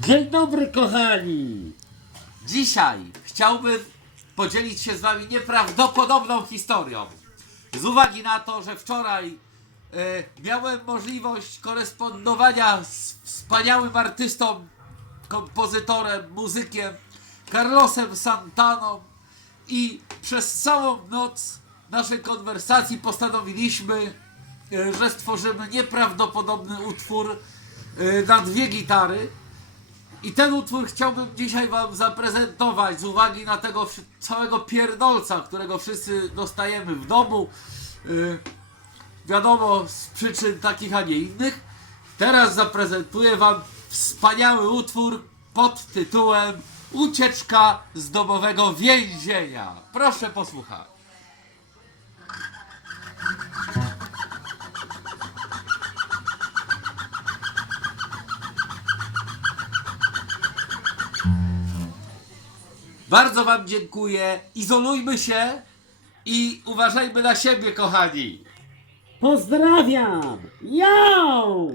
Dzień dobry, kochani! Dzisiaj chciałbym podzielić się z Wami nieprawdopodobną historią. Z uwagi na to, że wczoraj e, miałem możliwość korespondowania z wspaniałym artystą, kompozytorem, muzykiem Carlosem Santaną i przez całą noc naszej konwersacji postanowiliśmy, e, że stworzymy nieprawdopodobny utwór e, na dwie gitary. I ten utwór chciałbym dzisiaj Wam zaprezentować z uwagi na tego całego pierdolca, którego wszyscy dostajemy w domu. Yy, wiadomo, z przyczyn takich, a nie innych. Teraz zaprezentuję Wam wspaniały utwór pod tytułem Ucieczka z domowego więzienia. Proszę posłuchać. Bardzo Wam dziękuję. Izolujmy się i uważajmy na siebie, kochani. Pozdrawiam! Yo!